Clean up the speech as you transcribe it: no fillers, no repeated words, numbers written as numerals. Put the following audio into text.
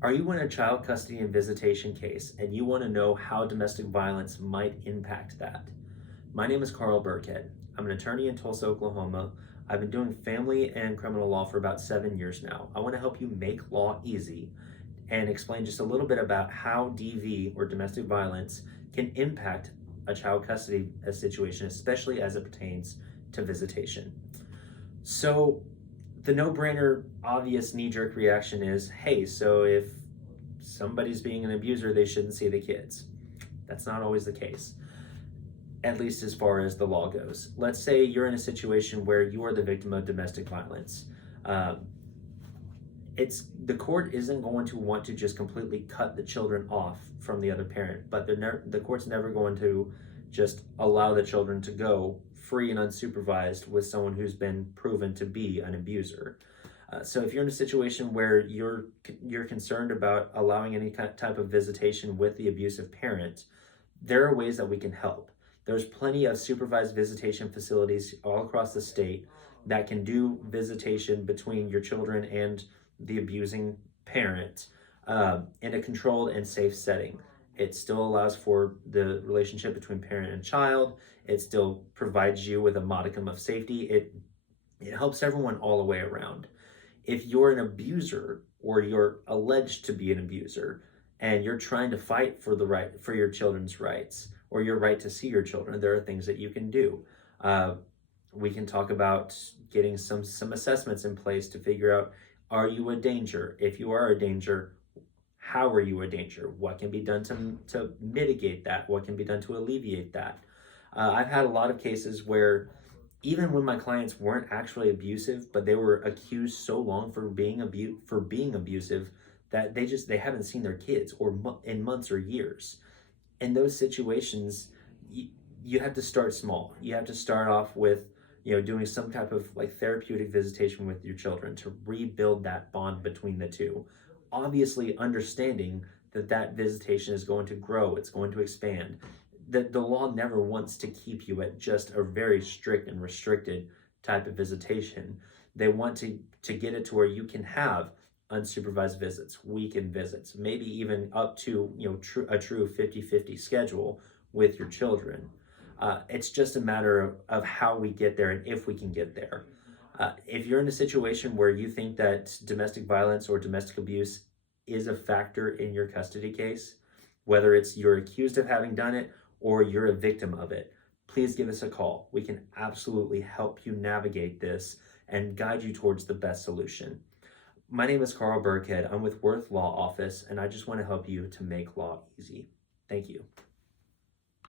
Are you in a child custody and visitation case and you want to know how domestic violence might impact that? My name is Carl Birkhead. I'm an attorney in Tulsa, Oklahoma. I've been doing family and criminal law for about 7 years now. I want to help you make law easy and explain just a little bit about how DV or domestic violence can impact a child custody situation, especially as it pertains to visitation. So, the no-brainer, obvious knee-jerk reaction is, hey, so if somebody's being an abuser, they shouldn't see the kids. That's not always the case, at least as far as the law goes. Let's say you're in a situation where you are the victim of domestic violence. Um, the court isn't going to want to just completely cut the children off from the other parent, but the court's never going to just allow the children to go free and unsupervised with someone who's been proven to be an abuser. So if you're in a situation where you're concerned about allowing any type of visitation with the abusive parent, there are ways that we can help. There's plenty of supervised visitation facilities all across the state that can do visitation between your children and the abusing parent in a controlled and safe setting. It still allows for the relationship between parent and child. It still provides you with a modicum of safety. It helps everyone all the way around. If you're an abuser or you're alleged to be an abuser and you're trying to fight for your children's rights or your right to see your children, there are things that you can do. We can talk about getting some assessments in place to figure out, are you a danger? If you are a danger, how are you a danger? What can be done to mitigate that? What can be done to alleviate that? I've had a lot of cases where even when my clients weren't actually abusive, but they were accused so long for being abusive that they haven't seen their kids in months or years. In those situations, you have to start small. You have to start off with doing some type of like therapeutic visitation with your children to rebuild that bond between the two. Obviously, understanding that visitation is going to grow, it's going to expand. The law never wants to keep you at just a very strict and restricted type of visitation. They want to get it to where you can have unsupervised visits, weekend visits, maybe even up to a true 50-50 schedule with your children. It's just a matter of how we get there and if we can get there. If you're in a situation where you think that domestic violence or domestic abuse is a factor in your custody case, whether it's you're accused of having done it or you're a victim of it, please give us a call. We can absolutely help you navigate this and guide you towards the best solution. My name is Carl Birkhead. I'm with Worth Law Office, and I just want to help you to make law easy.